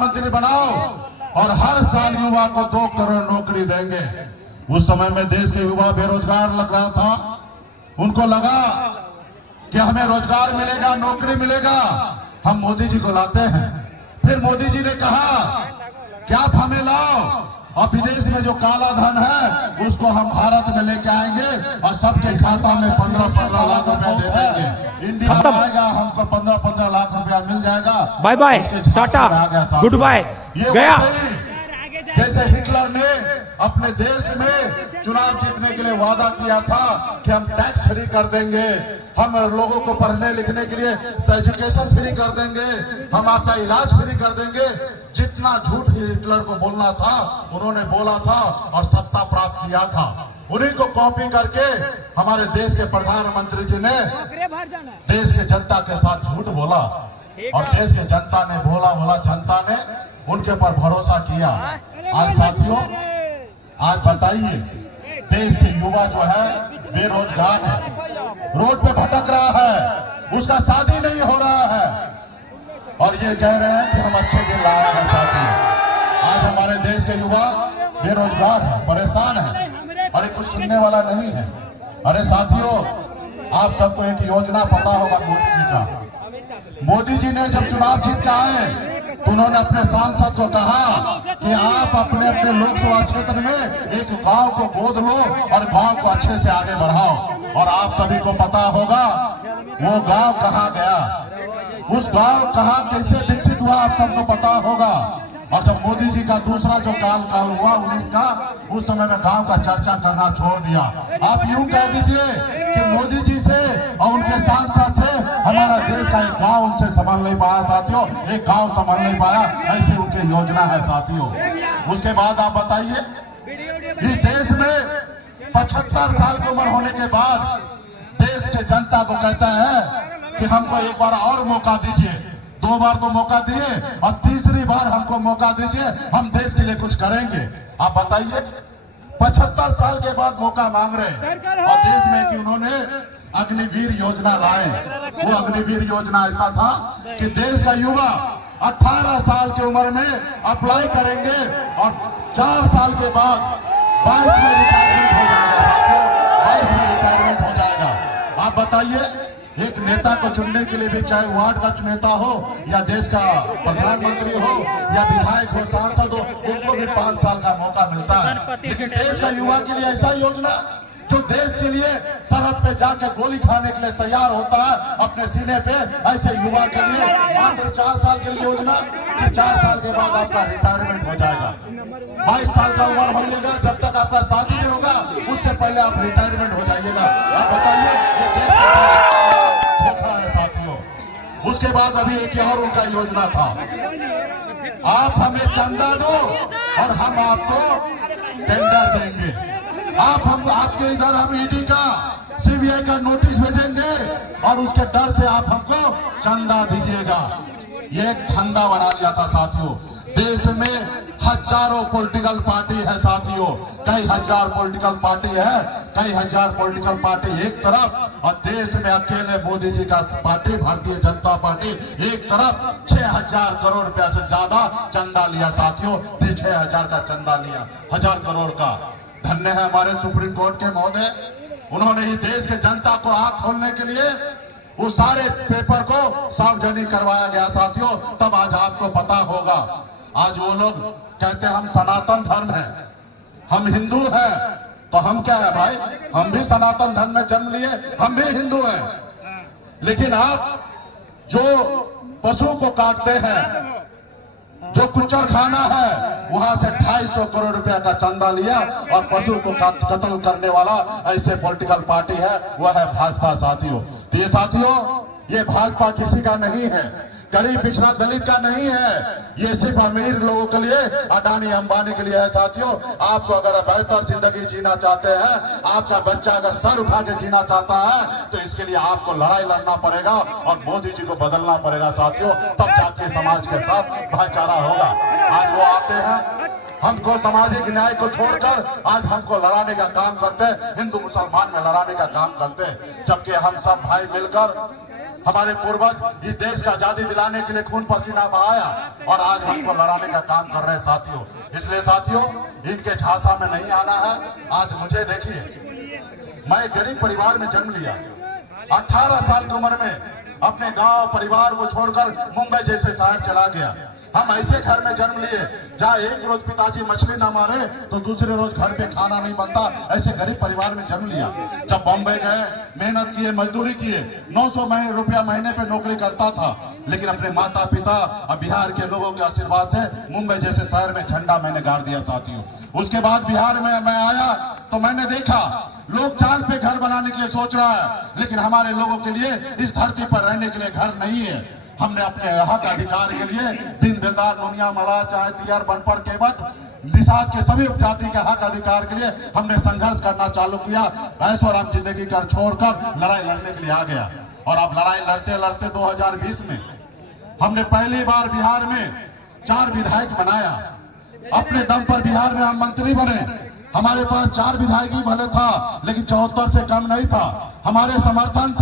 मंत्री बनाओ और हर साल युवा को 2 करोड़ नौकरी देंगे। उस समय में देश के युवा बेरोजगार लग रहा था, उनको लगा कि हमें रोजगार मिलेगा, नौकरी मिलेगा, हम मोदी जी को लाते हैं। फिर मोदी जी ने कहा कि आप हमें लाओ और विदेश में जो काला धन है उसको हम भारत में लेके आएंगे और सबके खाता में 15-15 लाख रुपया दे देंगे। इंडिया में आएगा, हमको 15-15 लाख रुपया मिल जाएगा। Bye bye, tata, good bye, गया। जैसे हिटलर ने अपने देश में चुनाव जीतने के लिए वादा किया था कि हम टैक्स फ्री कर देंगे, हम लोगों को पढ़ने लिखने के लिए एजुकेशन फ्री कर देंगे, हम आपका इलाज फ्री कर देंगे। जितना झूठ हिटलर को बोलना था उन्होंने बोला था और सत्ता प्राप्त किया था। उन्हीं को कॉपी करके हमारे देश के प्रधानमंत्री जी ने देश के जनता के साथ झूठ बोला और देश के जनता ने बोला जनता ने उनके पर भरोसा किया। आज साथियों, आज बताइए, देश के युवा जो है बेरोजगार है, रोड पे भटक रहा है, उसका शादी नहीं हो रहा है और ये कह रहे हैं कि हम अच्छे दिन लाए हैं। साथियों, आज हमारे देश के युवा बेरोजगार है, परेशान है और कुछ सुनने वाला नहीं है। अरे साथियों, आप सबको एक योजना पता होगा मोदी जी का। मोदी जी ने जब चुनाव जीत के आए तो उन्होंने अपने सांसद को कहा कि आप अपने अपने लोकसभा क्षेत्र में एक गांव को गोद लो और गांव को अच्छे से आगे बढ़ाओ। और आप सभी को पता होगा वो गांव कहाँ गया, उस गांव कहाँ कैसे विकसित हुआ, आप सबको पता होगा। और जब मोदी जी का दूसरा जो काल हुआ 19 का, उस समय में गांव का चर्चा करना छोड़ दिया। आप यूं कह दीजिए कि मोदी जी से और उनके सांसद से हमारा देश का एक गांव उनसे संभाल नहीं पाया। साथियों, एक गांव संभाल नहीं पाया, ऐसी उनकी योजना है। साथियों, उसके बाद आप बताइए, इस देश में 75 साल की उम्र होने के बाद देश के जनता को कहता है कि हमको एक बार और मौका दीजिए। 2 बार तो मौका दिए और तीसरी बार हमको मौका दीजिए, हम देश के लिए कुछ करेंगे। आप बताइए, 75 साल के बाद मौका मांग रहे हैं और देश में कि उन्होंने अग्निवीर योजना लाए। वो अग्निवीर योजना ऐसा था कि देश का युवा 18 साल की उम्र में अप्लाई करेंगे और 4 साल के बाद 22 में रिटायरमेंट हो जाएगा। 22 में रिटायरमेंट हो जाएगा। आप बताइए, एक नेता को चुनने के लिए भी, चाहे वार्ड का नेता हो या देश का प्रधानमंत्री हो या विधायक हो, सांसद हो, उनको भी 5 साल का मौका मिलता है। लेकिन देश का युवा के लिए ऐसा योजना जो देश के लिए सरहद पे जाकर गोली खाने के लिए तैयार होता है अपने सीने पे, ऐसे युवा के लिए मात्र 4 साल की योजना कि 4 साल के बाद आपका रिटायरमेंट हो जाएगा। 22 साल का उम्र होइएगा, जब तक आपका शादी नहीं होगा उससे पहले आप रिटायरमेंट हो जाइएगा। आप बताइए, ये देश धोखा है। साथियों, उसके बाद अभी एक और उनका योजना था, आप हमें चंदा दो और हम आपको टेंडर देंगे। हम आपके इधर हम ईडी का, सीबीआई का नोटिस भेजेंगे और उसके डर से आप हमको चंदा दीजिएगा। ये एक धंधा बना लिया था। साथियों, देश में हजारों पॉलिटिकल पार्टी है। साथियों, कई हजार पॉलिटिकल पार्टी है, कई हजार पॉलिटिकल पार्टी एक तरफ और देश में अकेले मोदी जी का पार्टी भारतीय जनता पार्टी एक तरफ 6000 करोड़ रुपया से ज्यादा चंदा लिया। साथियों, 6000 का चंदा लिया, 1000 करोड़ का। धन्य है हमारे सुप्रीम कोर्ट के महोदय, उन्होंने ही देश के जनता को आंख खोलने के लिए उस सारे पेपर को सार्वजनिक करवाया गया। साथियों, तब आज आपको पता होगा। आज वो लोग कहते हैं हम सनातन धर्म है, हम हिंदू हैं, तो हम क्या है भाई, हम भी सनातन धर्म में जन्म लिए, हम भी हिंदू हैं। लेकिन आप जो पशु को काटते हैं, जो कुचर खाना है, वहां से 250 करोड़ रुपया का चंदा लिया और पशु को कत्ल करने वाला ऐसे पॉलिटिकल पार्टी है, वह है भाजपा। साथियों, तो ये साथियों, ये भाजपा किसी का नहीं है, गरीब पिछड़ा दलित का नहीं है, ये सिर्फ अमीर लोगों के लिए, अडानी अंबानी के लिए है। साथियों, आपको अगर बेहतर जिंदगी जीना चाहते हैं, आपका बच्चा अगर सर उठा के जीना चाहता है, तो इसके लिए आपको लड़ाई लड़ना पड़ेगा और मोदी जी को बदलना पड़ेगा। साथियों, तब जाके समाज के साथ भाईचारा होगा। आज वो आते हैं, हमको सामाजिक न्याय को छोड़कर आज हमको लड़ाने का काम करते हैं, हिंदू मुसलमान में लड़ाने का काम करते हैं, जबकि हम सब भाई मिलकर हमारे पूर्वज इस देश का आजादी दिलाने के लिए खून पसीना बहाया और आज हमको लड़ाने का काम कर रहे हैं साथियों। इसलिए साथियों, इनके झांसा में नहीं आना है। आज मुझे देखिए, मैं एक गरीब परिवार में जन्म लिया। 18 साल की उम्र में अपने गांव परिवार को छोड़कर मुंबई जैसे शहर चला गया। हम ऐसे घर में जन्म लिए जहाँ एक रोज पिताजी मछली ना मारे तो दूसरे रोज घर पे खाना नहीं बनता। ऐसे गरीब परिवार में जन्म लिया। जब बॉम्बे गए, मेहनत किए, मजदूरी किए, 900 रुपया महीने पे नौकरी करता था, लेकिन अपने माता पिता और बिहार के लोगों के आशीर्वाद से मुंबई जैसे शहर में झंडा मैंने गाड़ दिया साथियों। उसके बाद बिहार में मैं आया तो मैंने देखा लोग चांद पे घर बनाने के लिए सोच रहा है, लेकिन हमारे लोगों के लिए इस धरती पर रहने के लिए घर नहीं है। हमने अपने हक अधिकार के लिए दीन दिलदार, नुनिया, मरा, चाहे तियार, बनपर, केवट, निषाद के सभी उपजाति के हक अधिकार के लिए हमने संघर्ष करना चालू किया। ऐशो आराम जिंदगी कर छोड़कर लड़ाई लड़ने के लिए आ गया। और अब लड़ाई लड़ते लड़ते 2020 में हमने पहली बार बिहार में 4 विधायक बनाया। अपने दम पर बिहार में हम मंत्री बने। हमारे पास 4 विधायक ही भले था, लेकिन 74 से कम नहीं था। हमारे समर्थन से